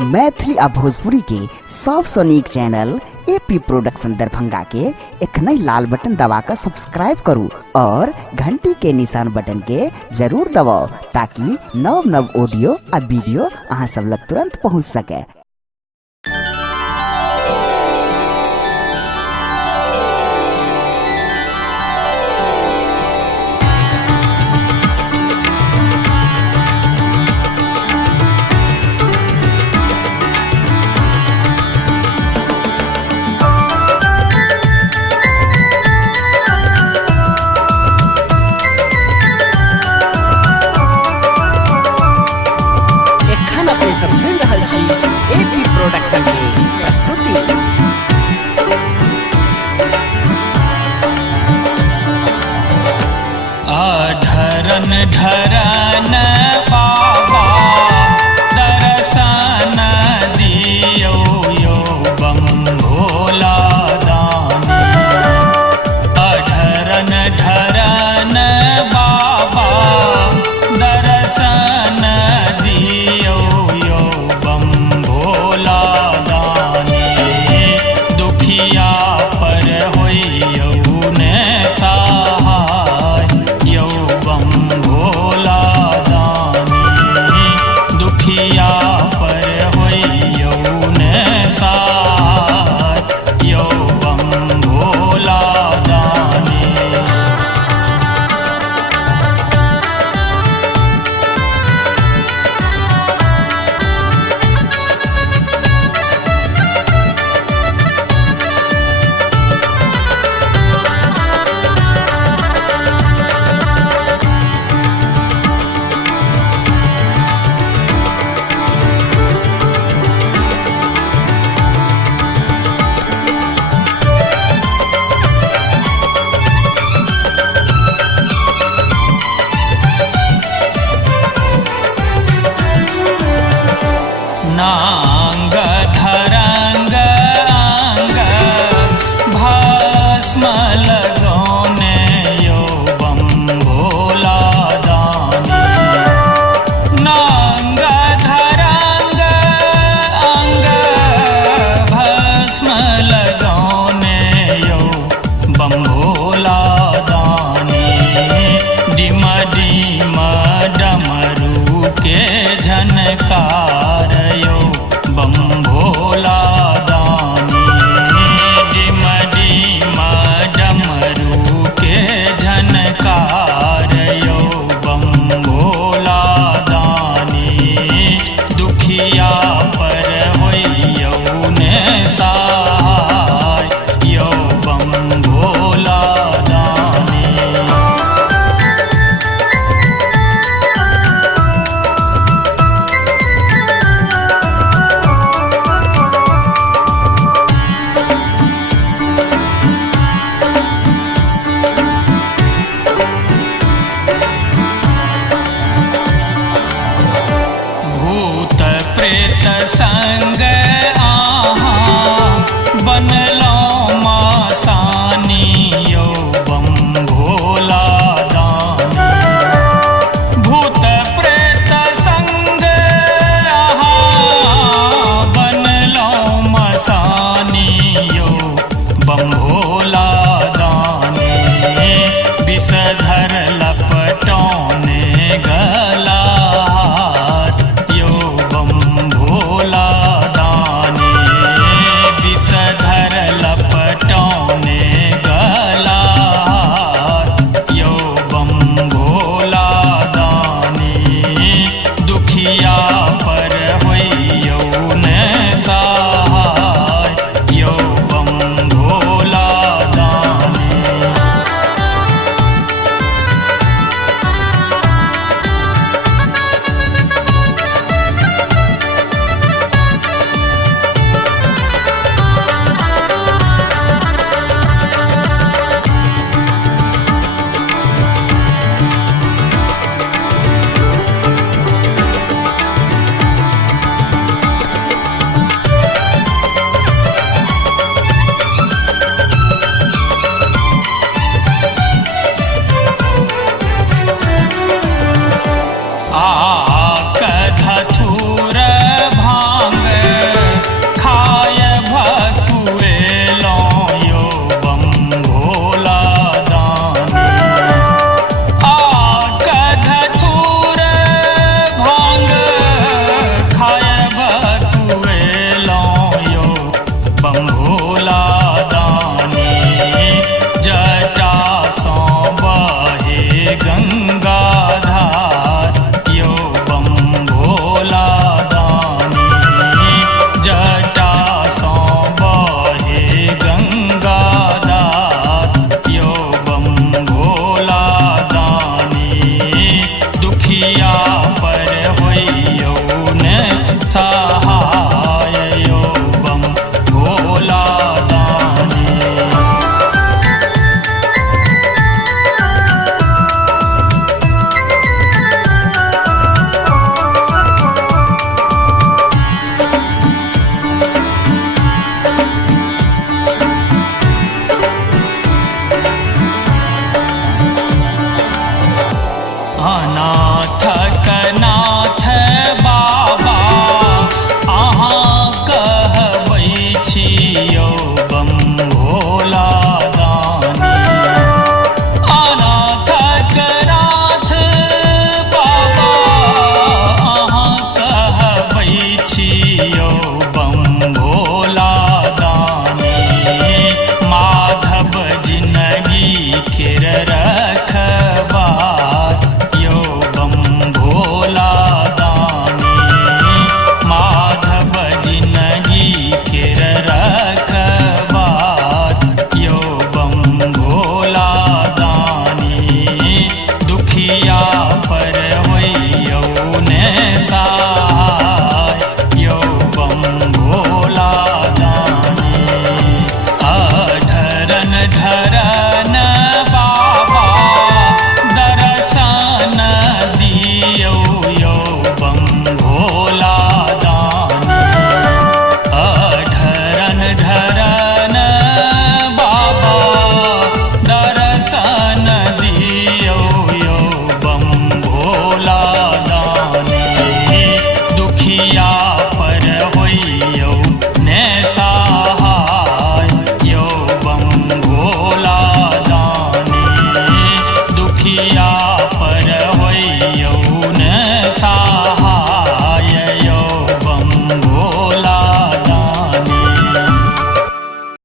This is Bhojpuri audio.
मैथिली आ भोजपुरी के सबसे नीक चैनल एपी प्रोडक्शन दरभंगा के एखनई लाल बटन दबाकर सब्सक्राइब करू और घंटी के निशान बटन के जरूर दबाओ ताकि नव नव ऑडियो आ वीडियो अहाँ सब लग तुरंत पहुंच सके। सब सुन रहल छी एपी प्रोडक्शन के प्रस्तुति। ढरन ढरन बाबा दर्शन दियो यो बम भोला दानी। ढरन ढरन बाबा दर्शन दियो दुखिया पर होइयौ ने सहाय यौ बम भोला दानी। दुखिया पर होइयौ ने सहाय यौ बम भोला दानी। नांग धरंग अंग भस्म लगौने यो बम भोला दानी। नांग धरंग अंग भस्म लगौने यो बम भोला दानी। डिम डिम डमरू के झनकार यो बम भोला दानी। डिम डिम डमरू के झनकार यो बम भोला दानी। दुखिया पर होइयौ ने सहाय यो बम भोला दानी। भूत प्रेत संग आहाँ बनलौं मसानी यो बम भोला दानी। भूत प्रेत संग आहाँ बनलौं मसानी यो बम भोला दानी। विषधर लपटौने गला यो बम भोला सहाय